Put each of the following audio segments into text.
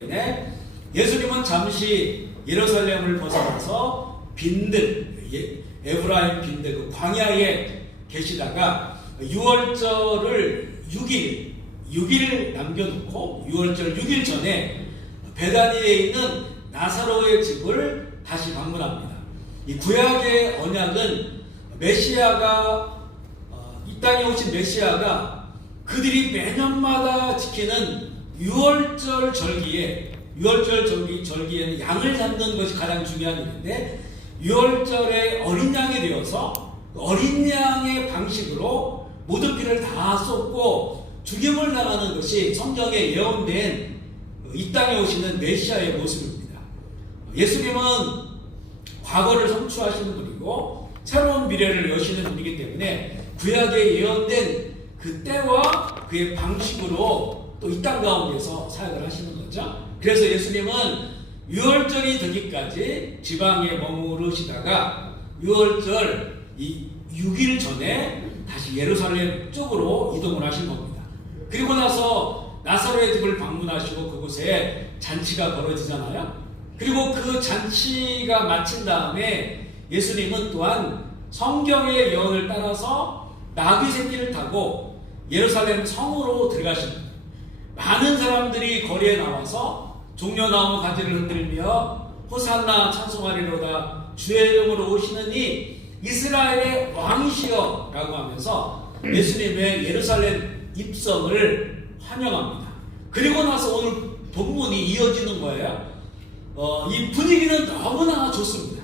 때문에 예수님은 잠시 예루살렘을 벗어나서 빈들, 에브라임 빈들 그 광야에 계시다가 6월절을 6일 남겨놓고 6월절 6일 전에 베다니에 있는 나사로의 집을 다시 방문합니다. 이 구약의 언약은 메시아가 이 땅에 오신 메시아가 그들이 매년마다 지키는 6월절 절기에는 양을 잡는 것이 가장 중요한 일인데 6월절에 어린 양이 되어서 어린 양의 방식으로 모든 피를 다 쏟고 죽임을 당하는 것이 성경에 예언된 이 땅에 오시는 메시아의 모습입니다. 예수님은 과거를 성취하시는 분이고 새로운 미래를 여시는 분이기 때문에 구약에 예언된 그 때와 그의 방식으로 또 이 땅 가운데서 사역을 하시는 거죠. 그래서 예수님은 6월절이 되기까지 지방에 머무르시다가 6월절 이 6일 전에 다시 예루살렘 쪽으로 이동을 하신 겁니다. 그리고 나서 나사로의 집을 방문하시고 그곳에 잔치가 벌어지잖아요. 그리고 그 잔치가 마친 다음에 예수님은 또한 성경의 예언을 따라서 나귀 새끼를 타고 예루살렘 성으로 들어가십니다. 많은 사람들이 거리에 나와서 종려나무 가지를 흔들며 호산나 찬송하리로다 주의 이름으로 오시는 이 이스라엘의 왕이시여 라고 하면서 예수님의 예루살렘 입성을 환영합니다. 그리고 나서 오늘 본문이 이어지는 거예요. 이 분위기는 너무나 좋습니다.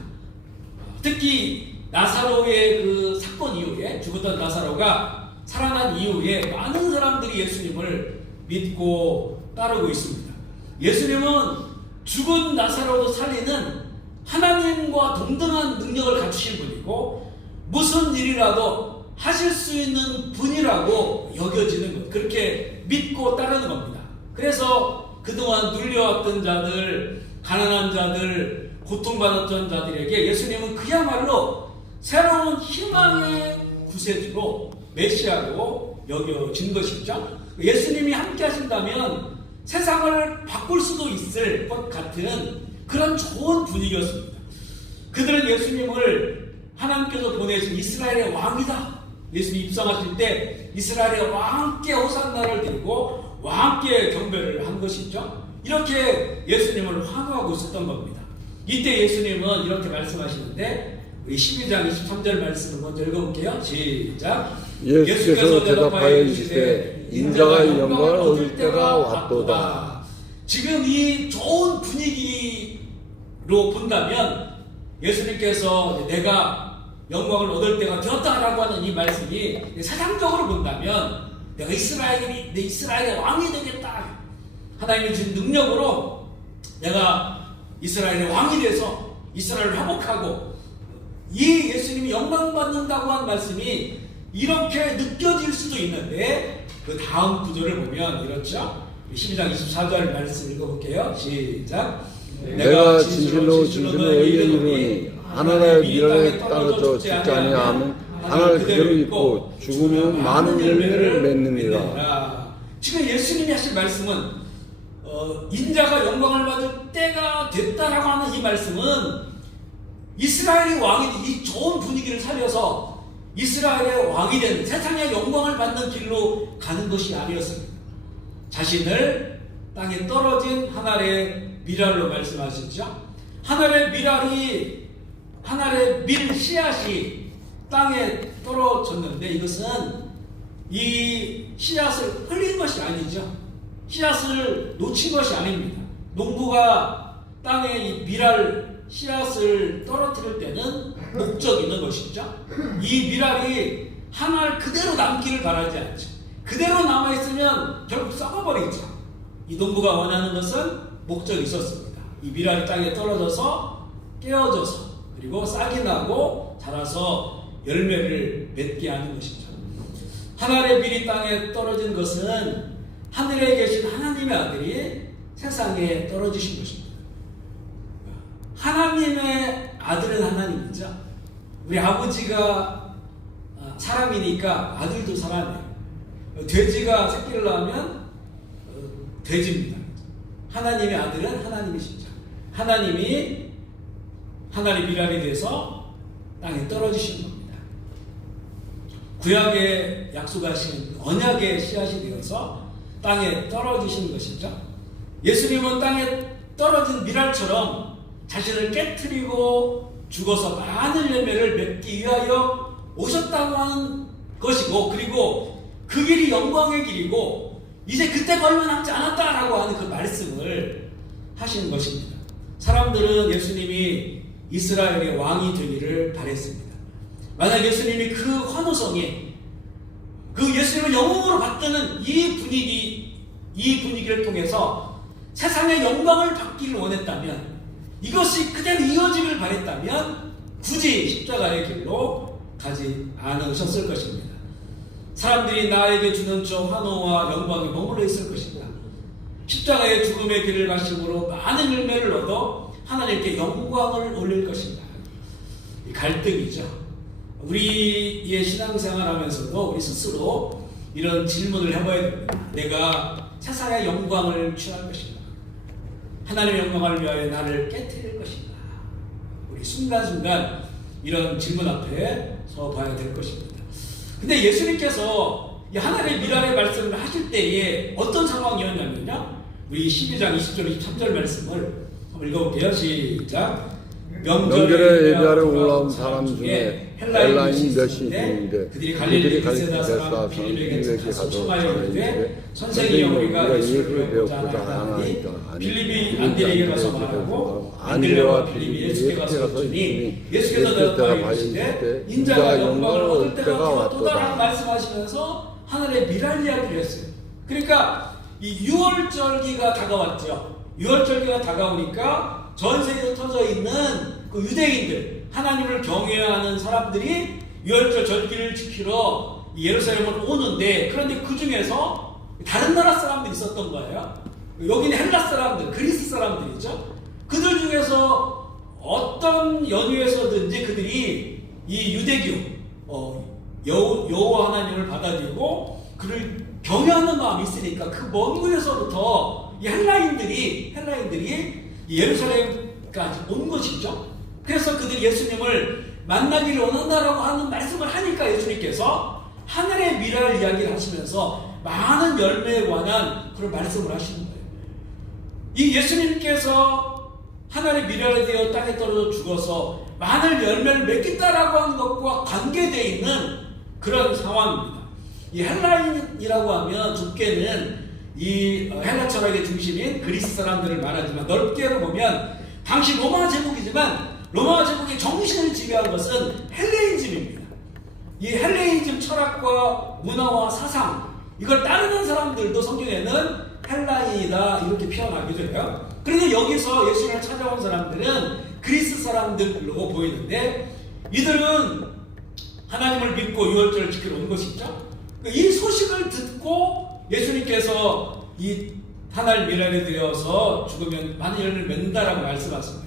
특히 나사로의 그 사건 이후에 죽었던 나사로가 살아난 이후에 많은 사람들이 예수님을 믿고 따르고 있습니다. 예수님은 죽은 나사로도 살리는 하나님과 동등한 능력을 갖추신 분이고 무슨 일이라도 하실 수 있는 분이라고 여겨지는 것, 그렇게 믿고 따르는 겁니다. 그래서 그동안 눌려왔던 자들, 가난한 자들, 고통받았던 자들에게 예수님은 그야말로 새로운 희망의 구세주로 메시아로 여겨진 것이죠. 예수님이 함께 하신다면 세상을 바꿀 수도 있을 것 같은 그런 좋은 분위기였습니다. 그들은 예수님을 하나님께서 보내신 이스라엘의 왕이다. 예수님 입성하실 때 이스라엘의 왕께 호산나를 들고 왕께 경배를 한 것이죠. 이렇게 예수님을 환호하고 있었던 겁니다. 이때 예수님은 이렇게 말씀하시는데 우리 12장 23절 말씀을 먼저 읽어볼게요. 시작. 예수께서 대답하여 이르시되 인자가 영광을 얻을 때가 왔도다. 지금 이 좋은 분위기로 본다면 예수님께서 내가 영광을 얻을 때가 되었다라고 하는 이 말씀이 세상적으로 본다면 내가 이스라엘의 왕이 되겠다. 하나님이 주신 능력으로 내가 이스라엘의 왕이 돼서 이스라엘을 회복하고 이 예수님이 영광 받는다고 한 말씀이 이렇게 느껴질 수도 있는데 그 다음 구절을 보면 이렇죠. 12장 24절 말씀 읽어볼게요. 시작. 내가 진실로 너희에게 이르노니 하나님의 미랄에 떨어져 죽지 아니하면 하나를 그대로 입고 죽으면 많은 열매를 맺느니라. 지금 예수님이 하신 말씀은 인자가 영광을 받을 때가 됐다라고 하는 이 말씀은 이스라엘이 왕이 이 좋은 분위기를 살려서 이스라엘의 왕이 된 세상의 영광을 받는 길로 가는 것이 아니었습니다. 자신을 땅에 떨어진 하늘의 미랄로 말씀하셨죠. 하늘의 밀 씨앗이 땅에 떨어졌는데 이것은 이 씨앗을 흘린 것이 아니죠. 씨앗을 놓친 것이 아닙니다. 농부가 땅에 이 미랄 씨앗을 떨어뜨릴 때는 목적이 있는 것이죠. 이 미랄이 한 알 그대로 남기를 바라지 않죠. 그대로 남아있으면 결국 썩어버리죠. 이 농부가 원하는 것은 목적이 있었습니다. 이 미랄이 땅에 떨어져서 깨어져서 그리고 싹이 나고 자라서 열매를 맺게 하는 것이죠. 하늘의 밀이 땅에 떨어진 것은 하늘에 계신 하나님의 아들이 세상에 떨어지신 것입니다. 하나님의 아들은 하나님이죠. 우리 아버지가 사람이니까 아들도 사람이에요. 돼지가 새끼를 낳으면 돼지입니다. 하나님의 아들은 하나님이시죠. 하나님이 하나님의 미랄이 돼서 땅에 떨어지신 겁니다. 구약에 약속하신 언약의 씨앗이 되어서 땅에 떨어지신 것이죠. 예수님은 땅에 떨어진 미랄처럼 자신을 깨트리고 죽어서 많은 열매를 맺기 위하여 오셨다고 하는 것이고, 그리고 그 길이 영광의 길이고 이제 그때가 얼마 남지 않았다라고 하는 그 말씀을 하시는 것입니다. 사람들은 예수님이 이스라엘의 왕이 되기를 바랬습니다. 만약 예수님이 그 환호성에, 그 예수님을 영웅으로 받드는 이 분위기를 통해서 세상의 영광을 받기를 원했다면, 이것이 그대로 이어지길 바랬다면 굳이 십자가의 길로 가지 않으셨을 것입니다. 사람들이 나에게 주는 저 환호와 영광에 머물러 있을 것입니다. 십자가의 죽음의 길을 가심으로 많은 열매를 얻어 하나님께 영광을 올릴 것입니다. 이 갈등이죠. 우리의 신앙생활 하면서도 우리 스스로 이런 질문을 해봐야 됩니다. 내가 세상의 영광을 취할 것인가? 하나님의 영광을 위하여 나를 깨트릴 것인가? 우리 순간순간 이런 질문 앞에 서 봐야 될 것입니다. 근데 예수님께서 이 하나님의 미랄의 말씀을 하실 때에 어떤 상황이었냐면요, 우리 12장 20절 23절 말씀을 한번 읽어볼게요. 시작. 명절에 예배하러 올라온 사람 중에 헬라인 몇이 있는데 그들이 갈릴리 베세다 사람 빌립에게 가서 청하여 이르되 선생이여 우리가 예수를 배웠고자 하나이다. 빌립이 안드레에게 가서 말하고 안드레와 빌립이 예수께 가서 여쭈니 예수께서 대답하여 이르시되 인자가 영광을 얻을 때가 왔도다 말씀하시면서 하늘의 미랄 이야기를 했어요. 그러니까 이 유월절기가 다가왔죠. 유월절기가 다가오니까 전 세계에 흩어져 있는 그 유대인들, 하나님을 경외하는 사람들이 유월절 절기를 지키러 예루살렘을 오는데, 그런데 그 중에서 다른 나라 사람들이 있었던 거예요. 여기는 헬라 사람들, 그리스 사람들이죠. 그들 중에서 어떤 연유에서든지 그들이 이 유대교, 여호와 하나님을 받아들이고 그를 경외하는 마음이 있으니까 그 먼 곳에서부터 이 헬라인들이 예루살렘까지 온 것이죠. 그래서 그들이 예수님을 만나기를 원한다라고 하는 말씀을 하니까 예수님께서 하늘의 미랄 이야기를 하시면서 많은 열매에 관한 그런 말씀을 하시는 거예요. 이 예수님께서 하늘의 미랄에 되어 땅에 떨어져 죽어서 많은 열매를 맺겠다라고 하는 것과 관계되어 있는 그런 상황입니다. 이 헬라인이라고 하면 좁게는 이 헬라 철학의 중심인 그리스 사람들을 말하지만 넓게로 보면 당시 로마 제국이지만 로마 제국의 정신을 지배한 것은 헬레니즘입니다. 이 헬레니즘 철학과 문화와 사상, 이걸 따르는 사람들도 성경에는 헬라인이다 이렇게 표현하기도 해요. 그런데 여기서 예수님을 찾아온 사람들은 그리스 사람들로 보이는데, 이들은 하나님을 믿고 유월절을 지키러 온 것이죠. 이 소식을 듣고 예수님께서 이 하늘 미랄이 되어서 죽으면 많은 열매를 맺는다라고 말씀하셨어요.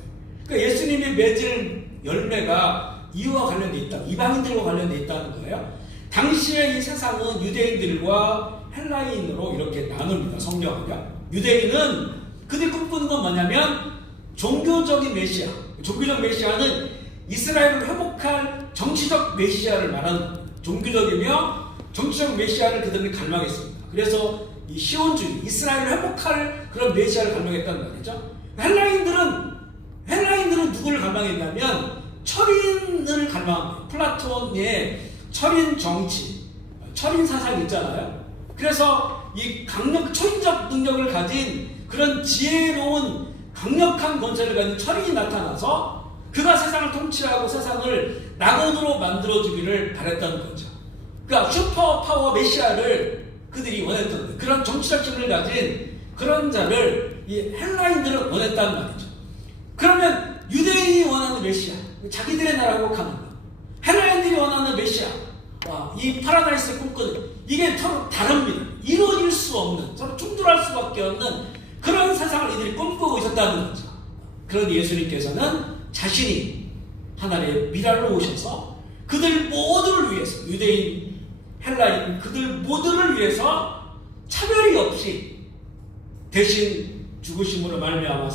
그러니까 예수님이 맺을 열매가 이와 관련되어 있다, 이방인들과 관련되어 있다는 거예요. 당시의 이 세상은 유대인들과 헬라인으로 이렇게 나눕니다. 성경은요. 유대인은 그들 꿈꾸는 건 뭐냐면 종교적인 메시아. 종교적 메시아는 이스라엘을 회복할 정치적 메시아를 말하는 겁니다. 종교적이며 정치적 메시아를 그들은 갈망했습니다. 그래서 이 시온주의, 이스라엘을 회복할 그런 메시아를 갈망했다는 말이죠. 헬라인들은 누구를 갈망했냐면 철인을 갈망합니다. 플라톤의 철인 정치, 철인 사상이 있잖아요. 그래서 이 철인적 능력을 가진 그런 지혜로운 강력한 권세를 가진 철인이 나타나서 그가 세상을 통치하고 세상을 낙원으로 만들어주기를 바랬다는 거죠. 그러니까 슈퍼파워 메시아를 그들이 원했던 거예요. 그런 정치적 힘을 가진 그런 자를 이 헬라인들은 원했다는 말이죠. 그러면 유대인이 원하는 메시아, 자기들의 나라로 가는 거, 헬라인들이 원하는 메시아, 이 파라다이스를 꿈꾸는, 이게 서로 다릅니다. 이루어질 수 없는, 서로 충돌할 수밖에 없는 그런 세상을 이들이 꿈꾸고 있었다는 거죠. 그런데 예수님께서는 자신이 하나님의 미랄로 오셔서 그들 모두를 위해서, 유대인, 헬라인 그들 모두를 위해서 차별이 없이 대신 죽으심으로 말미암아서